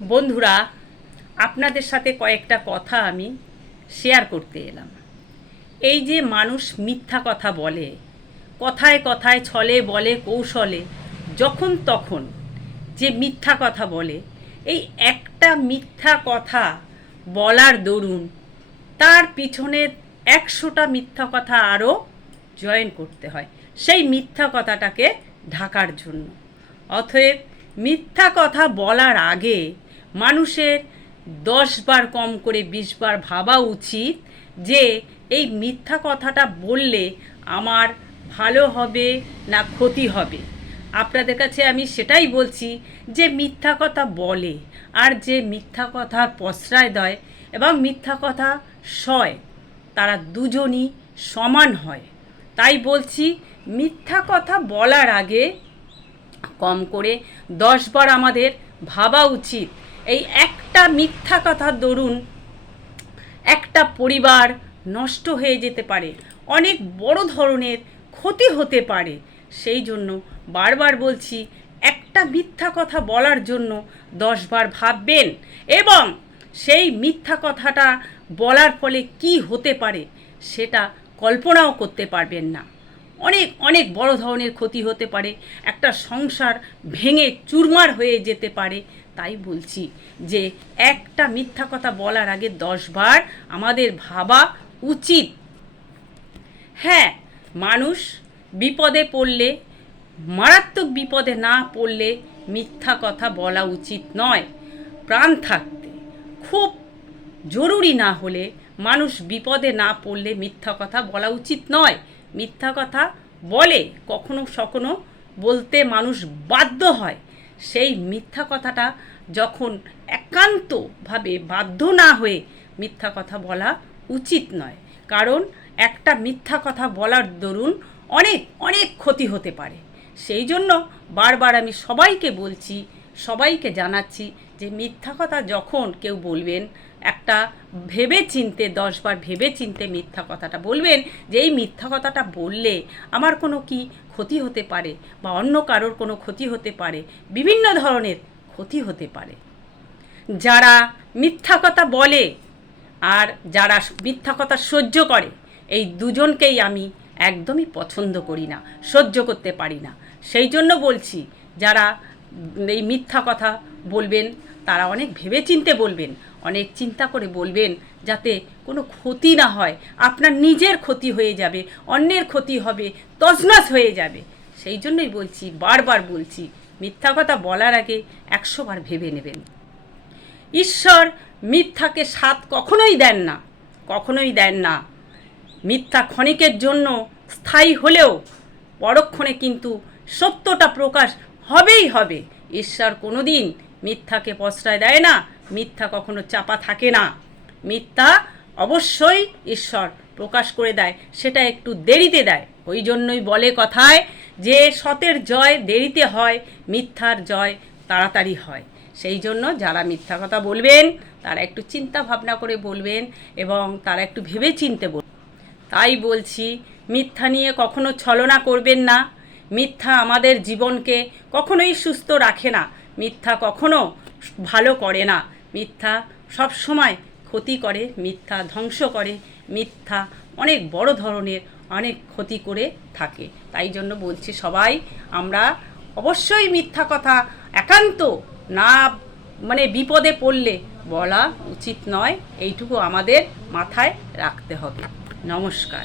বন্ধুরা, আপনাদের সাথে কয়েকটা কথা আমি শেয়ার করতে এলাম। এই যে মানুষ মিথ্যা কথা বলে, কথায় কথায় ছলে বলে কৌশলে যখন তখন যে মিথ্যা কথা বলে, এই একটা মিথ্যা কথা বলার দরুন তার পিছনে 100টা মিথ্যা কথা আরও জয়েন করতে হয় সেই মিথ্যা কথাটাকে ঢাকার জন্য। অতএব মিথ্যা কথা বলার আগে মানুষের 10 বার কম করে 20 বার ভাবা উচিত যে এই মিথ্যা কথাটা বললে আমার ভালো হবে না ক্ষতি হবে। আপনাদের কাছে আমি সেটাই বলছি যে মিথ্যা কথা বলে আর যে মিথ্যা কথার প্রশ্রয় দেয় এবং মিথ্যা কথা সয়, তারা দুজনই সমান হয়। তাই বলছি, মিথ্যা কথা বলার আগে কম করে 10 বার আমাদের ভাবা উচিত। এই একটা মিথ্যা কথার দরুন একটা পরিবার নষ্ট হয়ে যেতে পারে, অনেক বড় ধরনের ক্ষতি হতে পারে। সেই জন্য বারবার বলছি, একটা মিথ্যা কথা বলার জন্য 10 বার ভাববেন এবং সেই মিথ্যা কথাটা বলার ফলে কি হতে পারে সেটা কল্পনাও করতে পারবেন না। অনেক অনেক বড় ধরনের ক্ষতি হতে পারে, একটা সংসার ভেঙে চুরমার হয়ে যেতে পারে। তাই বলছি যে একটা মিথ্যা কথা বলার আগে 10 বার আমাদের ভাবা উচিত। হ্যাঁ, মানুষ বিপদে পড়লে, মারাত্মক বিপদে না পড়লে মিথ্যা কথা বলা উচিত নয়। প্রাণ থাকতে খুব জরুরি না হলে মানুষ বিপদে না পড়লে মিথ্যা কথা বলা উচিত নয়। মিথ্যা কথা বলে, কখনো সখনো বলতে মানুষ বাধ্য হয়। সেই মিথ্যা কথাটা যখন একান্তভাবে বাধ্য না হয়ে মিথ্যা কথা বলা উচিত নয়। কারণ একটা মিথ্যা কথা বলার দরুন অনেক অনেক ক্ষতি হতে পারে। সেই জন্য বারবার আমি সবাইকে বলছি, সবাইকে জানাচ্ছি যে মিথ্যা কথা যখন কেউ বলবেন, একটা ভেবে চিনতে 10 বার ভেবে চিনতে মিথ্যা কথাটা বলবেন যে এই মিথ্যা কথাটা বললে আমার কোনো কি ক্ষতি হতে পারে বা অন্য কারোর কোনো ক্ষতি হতে পারে, বিভিন্ন ধরনের ক্ষতি হতে পারে। যারা মিথ্যা কথা বলে আর যারা মিথ্যা কথা সহ্য করে, এই দুজনকেই আমি একদমই পছন্দ করি না, সহ্য করতে পারি না। সেই জন্য বলছি, যারা এই মিথ্যা কথা বলবেন তারা অনেক ভেবেচিন্তে বলবেন, অনেক চিন্তা করে বলবেন, যাতে কোনো ক্ষতি না হয়। আপনার নিজের ক্ষতি হয়ে যাবে, অন্যের ক্ষতি হবে, তছনছ হয়ে যাবে। সেই জন্যই বলছি, বারবার বলছি, মিথ্যা কথা বলার আগে 100 বার ভেবে নেবেন। ঈশ্বর মিথ্যাকে সাথ কখনোই দেন না, কখনোই দেন না। মিথ্যা ক্ষণিকের জন্য স্থায়ী হলেও পরক্ষণে কিন্তু সত্যটা প্রকাশ হবেই হবে। ঈশ্বর কোনো দিন মিথ্যাকে প্রশ্রয় দেয় না, মিথ্যা কখনো চাপা থাকে না। মিথ্যা অবশ্যই ঈশ্বর প্রকাশ করে দেয়, সেটা একটু দেরিতে দেয়। ওই জন্যই বলে কথায় যে সতের জয় দেরিতে হয়, মিথ্যার জয় তাড়াতাড়ি হয়। সেই জন্য যারা মিথ্যা কথা বলবেন তারা একটু চিন্তা ভাবনা করে বলবেন এবং তারা একটু ভেবে চিনতে বলবেন। তাই বলছি, মিথ্যা নিয়ে কখনো ছলনা করবেন না। মিথ্যা আমাদের জীবনকে কখনোই সুস্থ রাখে না, মিথ্যা কখনো ভালো করে না। মিথ্যা সব সময় ক্ষতি করে, মিথ্যা ধ্বংস করে, মিথ্যা অনেক বড় ধরনের অনেক ক্ষতি করে থাকে। তাই জন্য বলছি, সবাই আমরা অবশ্যই মিথ্যা কথা একান্ত না, বিপদে পড়লে বলা উচিত নয়। এইটুকু আমাদের মাথায় রাখতে হবে। নমস্কার।